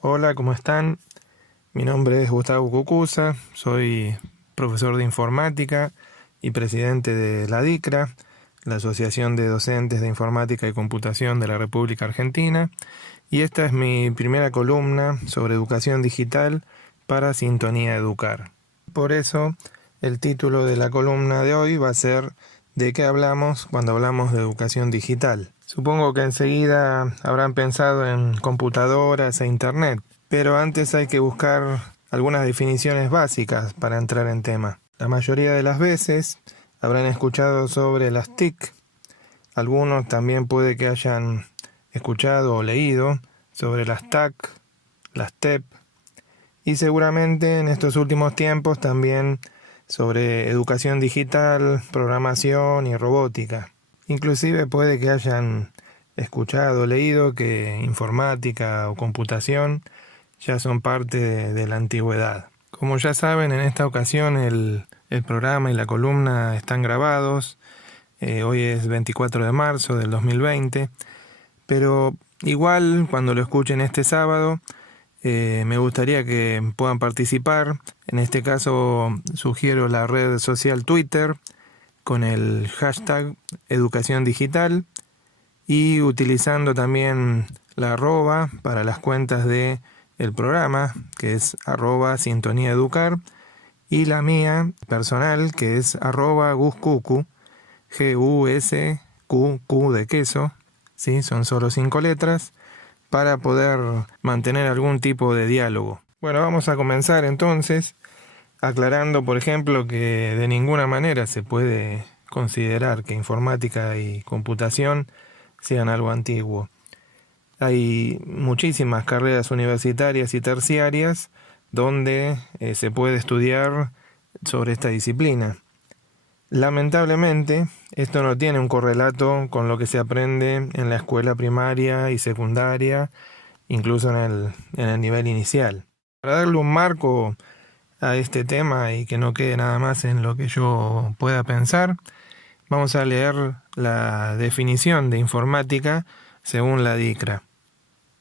Hola, ¿cómo están? Mi nombre es Gustavo Cucuza, soy profesor de informática y presidente de la DICRA, la Asociación de Docentes de Informática y Computación de la República Argentina, y esta es mi primera columna sobre educación digital para Sintonía Educar. Por eso, el título de la columna de hoy va a ser ¿de qué hablamos cuando hablamos de educación digital? Supongo que enseguida habrán pensado en computadoras e internet, pero antes hay que buscar algunas definiciones básicas para entrar en tema. La mayoría de las veces habrán escuchado sobre las TIC, algunos también puede que hayan escuchado o leído sobre las TAC, las TEP, y seguramente en estos últimos tiempos también sobre educación digital, programación y robótica. Inclusive puede que hayan escuchado o leído que informática o computación ya son parte de la antigüedad. Como ya saben, en esta ocasión el programa y la columna están grabados. Hoy es 24 de marzo del 2020, pero igual cuando lo escuchen este sábado, me gustaría que puedan participar. En este caso sugiero la red social Twitter con el hashtag Educación Digital y utilizando también la arroba para las cuentas de el programa, que es @Sintonía Educar, y la mía personal, que es @GusCucu, GUSQQ de queso, ¿sí? Son solo 5 letras, para poder mantener algún tipo de diálogo. Bueno, vamos a comenzar entonces aclarando, por ejemplo, que de ninguna manera se puede considerar que informática y computación sean algo antiguo. Hay muchísimas carreras universitarias y terciarias donde se puede estudiar sobre esta disciplina. Lamentablemente, esto no tiene un correlato con lo que se aprende en la escuela primaria y secundaria, incluso en el nivel inicial. Para darle un marco a este tema y que no quede nada más en lo que yo pueda pensar, vamos a leer la definición de informática según la DICRA.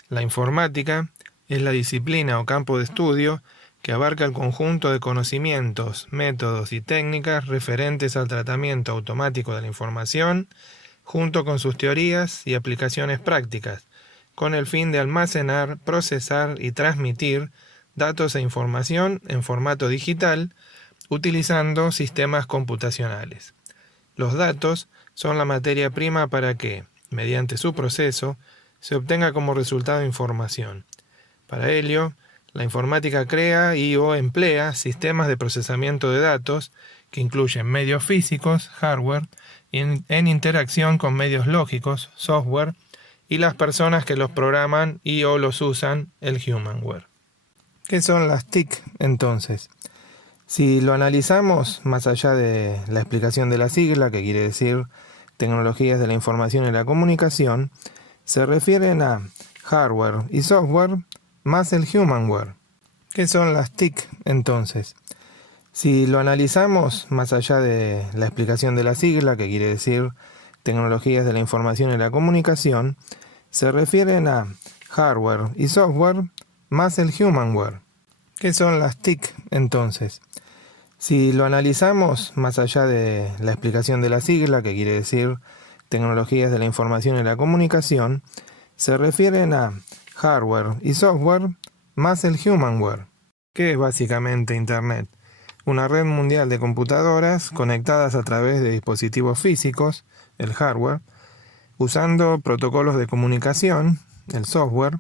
La informática es la disciplina o campo de estudio que abarca el conjunto de conocimientos, métodos y técnicas referentes al tratamiento automático de la información, junto con sus teorías y aplicaciones prácticas, con el fin de almacenar, procesar y transmitir datos e información en formato digital, utilizando sistemas computacionales. Los datos son la materia prima para que, mediante su proceso, se obtenga como resultado información. Para ello, la informática crea y o emplea sistemas de procesamiento de datos que incluyen medios físicos, hardware, en interacción con medios lógicos, software, y las personas que los programan y o los usan, el humanware. ¿Qué son las TIC entonces? Si lo analizamos más allá de la explicación de la sigla, que quiere decir tecnologías de la información y la comunicación, se refieren a hardware y software más el humanware. ¿Qué son las TIC entonces? Si lo analizamos más allá de la explicación de la sigla, que quiere decir tecnologías de la información y la comunicación, se refieren a hardware y software más el humanware. ¿Qué son las TIC entonces? Si lo analizamos más allá de la explicación de la sigla, que quiere decir tecnologías de la información y la comunicación, se refieren a hardware y software más el humanware. ¿Qué es básicamente Internet? Una red mundial de computadoras conectadas a través de dispositivos físicos, el hardware, usando protocolos de comunicación, el software,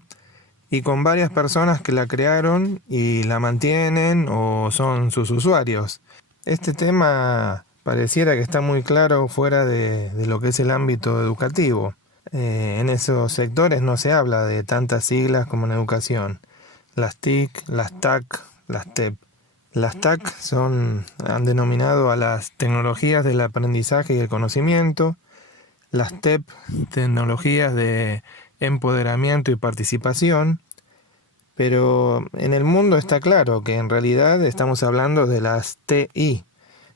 y con varias personas que la crearon y la mantienen o son sus usuarios. Este tema pareciera que está muy claro fuera de lo que es el ámbito educativo. En esos sectores no se habla de tantas siglas como en educación. Las TIC, las TAC, las TEP. Las TAC han denominado a las tecnologías del aprendizaje y el conocimiento. Las TEP, tecnologías de empoderamiento y participación. Pero en el mundo está claro que en realidad estamos hablando de las TI,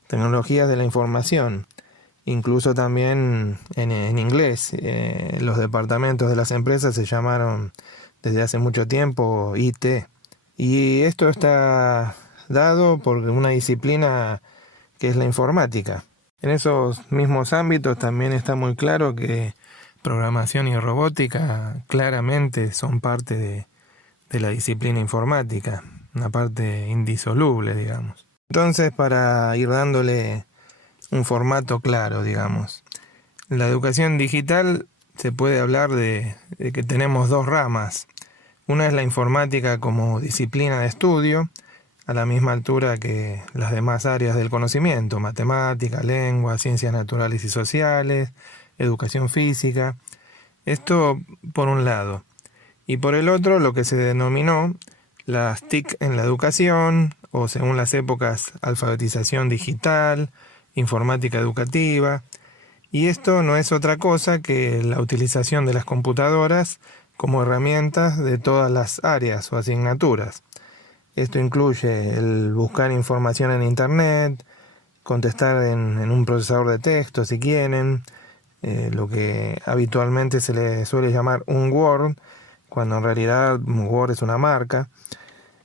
tecnologías de la información. Incluso también en inglés, los departamentos de las empresas se llamaron desde hace mucho tiempo, IT. Y esto está dado por una disciplina que es la informática. En esos mismos ámbitos también está muy claro que programación y robótica claramente son parte de la disciplina informática, una parte indisoluble, digamos. Entonces, para ir dándole un formato claro, digamos, la educación digital se puede hablar de que tenemos dos ramas. Una es la informática como disciplina de estudio, a la misma altura que las demás áreas del conocimiento: matemática, lengua, ciencias naturales y sociales, educación física. Esto por un lado. Y por el otro, lo que se denominó las TIC en la educación, o según las épocas, alfabetización digital, informática educativa. Y esto no es otra cosa que la utilización de las computadoras como herramientas de todas las áreas o asignaturas. Esto incluye el buscar información en Internet, contestar en un procesador de texto si quieren, lo que habitualmente se le suele llamar un Word, cuando en realidad Word es una marca.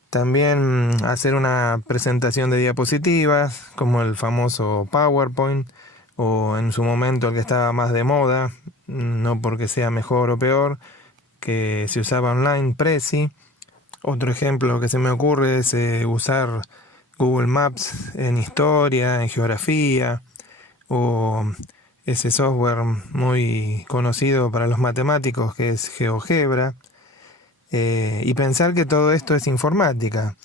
También hacer una presentación de diapositivas, como el famoso PowerPoint, o en su momento el que estaba más de moda, no porque sea mejor o peor, que se usaba online, Prezi. Otro ejemplo que se me ocurre es usar Google Maps en historia, en geografía, o ese software muy conocido para los matemáticos que es GeoGebra, y pensar que todo esto es informática.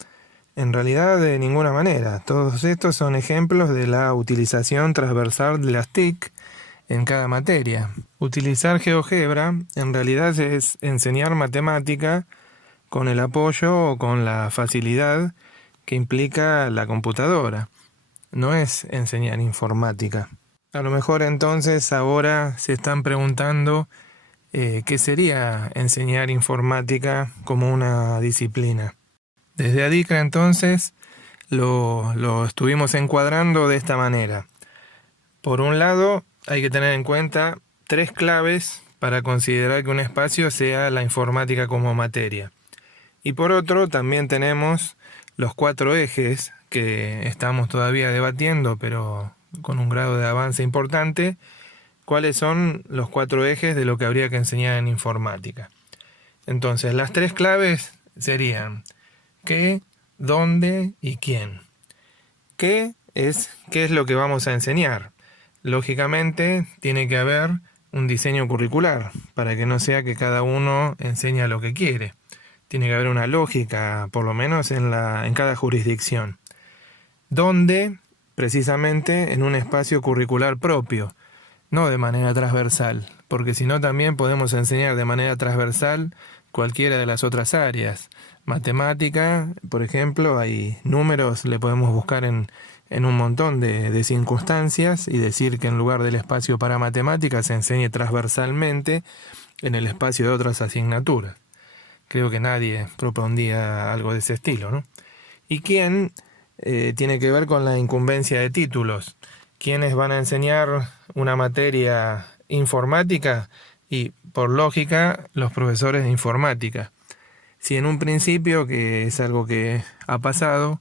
En realidad, de ninguna manera. Todos estos son ejemplos de la utilización transversal de las TIC en cada materia. Utilizar GeoGebra en realidad es enseñar matemática con el apoyo o con la facilidad que implica la computadora. No es enseñar informática. A lo mejor entonces ahora se están preguntando qué sería enseñar informática como una disciplina. Desde ADICRA entonces lo estuvimos encuadrando de esta manera. Por un lado, hay que tener en cuenta 3 claves para considerar que un espacio sea la informática como materia. Y por otro, también tenemos los 4 ejes que estamos todavía debatiendo, pero con un grado de avance importante. ¿Cuáles son los 4 ejes de lo que habría que enseñar en informática? Entonces, las 3 claves serían qué, dónde y quién. ¿Qué es lo que vamos a enseñar? Lógicamente, tiene que haber un diseño curricular para que no sea que cada uno enseña lo que quiere. Tiene que haber una lógica, por lo menos en cada jurisdicción. ¿Dónde? Precisamente en un espacio curricular propio, no de manera transversal, porque si no también podemos enseñar de manera transversal cualquiera de las otras áreas. Matemática, por ejemplo, hay números, le podemos buscar en un montón de circunstancias y decir que en lugar del espacio para matemáticas se enseñe transversalmente en el espacio de otras asignaturas. Creo que nadie propondría algo de ese estilo, ¿no? ¿Y quién? Tiene que ver con la incumbencia de títulos. ¿Quiénes van a enseñar una materia informática? Y, por lógica, los profesores de informática. Si en un principio, que es algo que ha pasado,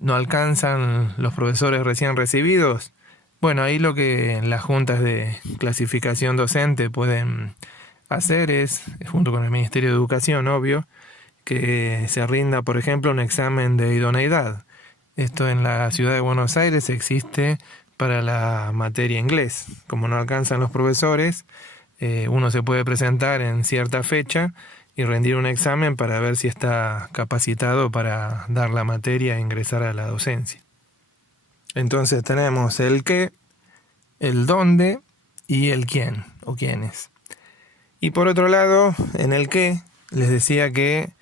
no alcanzan los profesores recién recibidos, bueno, ahí lo que las juntas de clasificación docente pueden hacer es, junto con el Ministerio de Educación, obvio, que se rinda, por ejemplo, un examen de idoneidad. Esto en la ciudad de Buenos Aires existe para la materia inglés. Como no alcanzan los profesores, uno se puede presentar en cierta fecha y rendir un examen para ver si está capacitado para dar la materia e ingresar a la docencia. Entonces tenemos el qué, el dónde y el quién o quiénes. Y por otro lado, en el qué, les decía que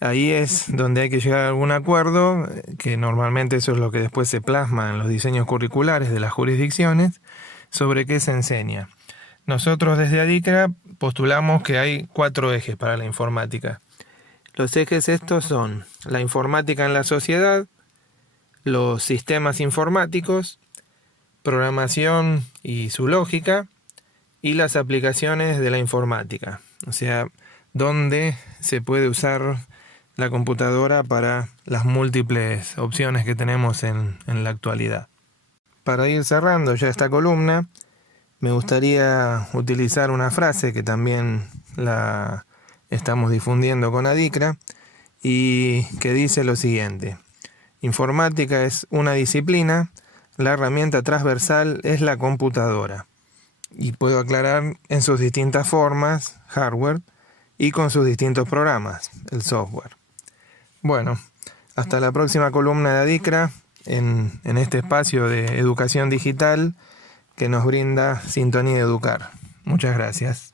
ahí es donde hay que llegar a algún acuerdo, que normalmente eso es lo que después se plasma en los diseños curriculares de las jurisdicciones, sobre qué se enseña. Nosotros desde ADICRA postulamos que hay 4 ejes para la informática. Los ejes estos son la informática en la sociedad, los sistemas informáticos, programación y su lógica, y las aplicaciones de la informática. O sea, dónde se puede usar la computadora para las múltiples opciones que tenemos en la actualidad. Para ir cerrando ya esta columna, me gustaría utilizar una frase que también la estamos difundiendo con Adicra y que dice lo siguiente: informática es una disciplina, la herramienta transversal es la computadora. Y puedo aclarar en sus distintas formas, hardware, y con sus distintos programas, el software. Bueno, hasta la próxima columna de Adicra en este espacio de educación digital que nos brinda Sintonía Educar. Muchas gracias.